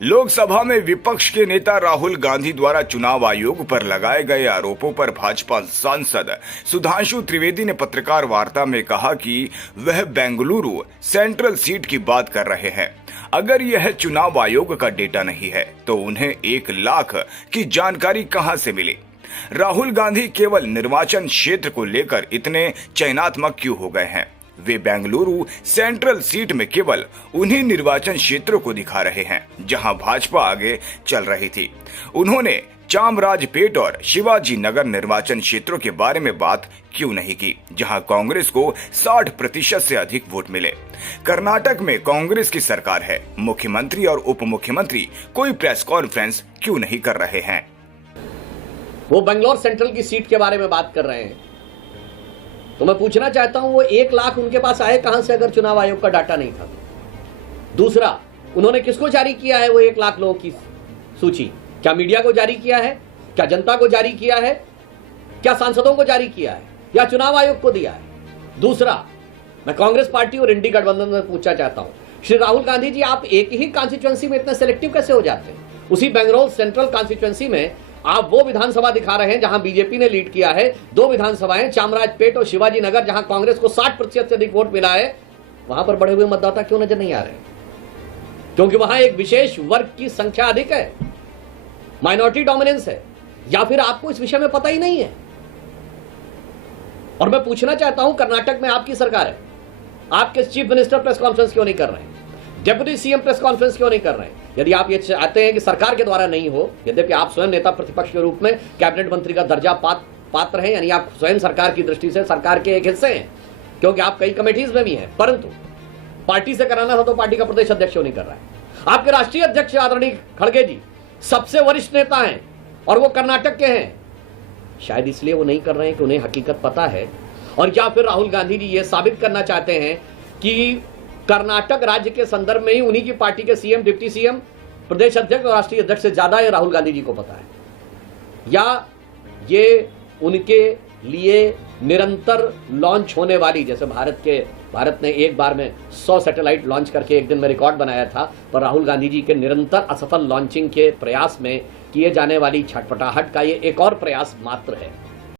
लोकसभा में विपक्ष के नेता राहुल गांधी द्वारा चुनाव आयोग पर लगाए गए आरोपों पर भाजपा सांसद सुधांशु त्रिवेदी ने पत्रकार वार्ता में कहा कि वह बेंगलुरु सेंट्रल सीट की बात कर रहे हैं। अगर यह चुनाव आयोग का डेटा नहीं है तो उन्हें 1 लाख की जानकारी कहां से मिली? राहुल गांधी केवल निर्वाचन क्षेत्र को लेकर इतने चयनात्मक क्यों हो गए हैं? वे बेंगलुरु सेंट्रल सीट में केवल उन्हीं निर्वाचन क्षेत्रों को दिखा रहे हैं जहां भाजपा आगे चल रही थी। उन्होंने चामराजपेट और शिवाजी नगर निर्वाचन क्षेत्रों के बारे में बात क्यों नहीं की, जहां कांग्रेस को 60% से अधिक वोट मिले? कर्नाटक में कांग्रेस की सरकार है, मुख्यमंत्री और उप मुख्यमंत्री कोई प्रेस कॉन्फ्रेंस क्यों नहीं कर रहे हैं? वो बेंगलोर सेंट्रल की सीट के बारे में बात कर रहे हैं, तो मैं पूछना चाहता हूं वो 1 लाख उनके पास आए कहां से अगर चुनाव आयोग का डाटा नहीं था? दूसरा, उन्होंने किसको जारी किया है वो 1 लाख लोगों की सूची? क्या मीडिया को जारी किया है? क्या जनता को जारी किया है? क्या सांसदों को जारी किया है या चुनाव आयोग को दिया है? दूसरा, मैं कांग्रेस पार्टी और इंडी गठबंधन में पूछना चाहता हूं, श्री राहुल गांधी जी, आप एक ही कॉन्स्टिट्यूएंसी में इतने सिलेक्टिव कैसे हो जाते हैं? उसी बेंगलुरु सेंट्रल कॉन्स्टिट्यूएंसी में आप वो विधानसभा दिखा रहे हैं जहां बीजेपी ने लीड किया है, 2 विधानसभाएं चामराजपेट और शिवाजी नगर जहां कांग्रेस को 60% से अधिक वोट मिला है, वहां पर बढ़े हुए मतदाता क्यों नजर नहीं आ रहे? क्योंकि वहां एक विशेष वर्ग की संख्या अधिक है, माइनॉरिटी डोमिनेंस है, या फिर आपको इस विषय में पता ही नहीं है? और मैं पूछना चाहता हूं, कर्नाटक में आपकी सरकार है, आपके चीफ मिनिस्टर प्रेस कॉन्फ्रेंस क्यों नहीं कर रहे हैं? डेप्यूटी सीएम प्रेस कॉन्फ्रेंस क्यों नहीं कर रहे हैं? यदि आप ये चाहते हैं कि सरकार के द्वारा नहीं हो, यद्यपि आप स्वयं नेता प्रतिपक्ष के रूप में कैबिनेट मंत्री का दर्जा पात्र हैं, यानी आप स्वयं सरकार की दृष्टि से सरकार के एक हिस्से हैं, क्योंकि आप कई कमेटीज में भी हैं, परंतु पार्टी से कराना था तो पार्टी का प्रदेश अध्यक्ष नहीं कर रहा है। आपके राष्ट्रीय अध्यक्ष आदरणीय खड़गे जी सबसे वरिष्ठ नेता हैं और वो कर्नाटक के हैं। शायद इसलिए वो नहीं कर रहे हैं कि उन्हें हकीकत पता है, और या फिर राहुल गांधी जी ये साबित करना चाहते हैं कि कर्नाटक राज्य के संदर्भ में ही उन्हीं की पार्टी के सीएम, डिप्टी सीएम, प्रदेश अध्यक्ष और राष्ट्रीय अध्यक्ष से ज्यादा ये राहुल गांधी जी को पता है, या ये उनके लिए निरंतर लॉन्च होने वाली, जैसे भारत ने एक बार में 100 सैटेलाइट लॉन्च करके एक दिन में रिकॉर्ड बनाया था, पर राहुल गांधी जी के निरंतर असफल लॉन्चिंग के प्रयास में किए जाने वाली छटपटाहट का ये एक और प्रयास मात्र है।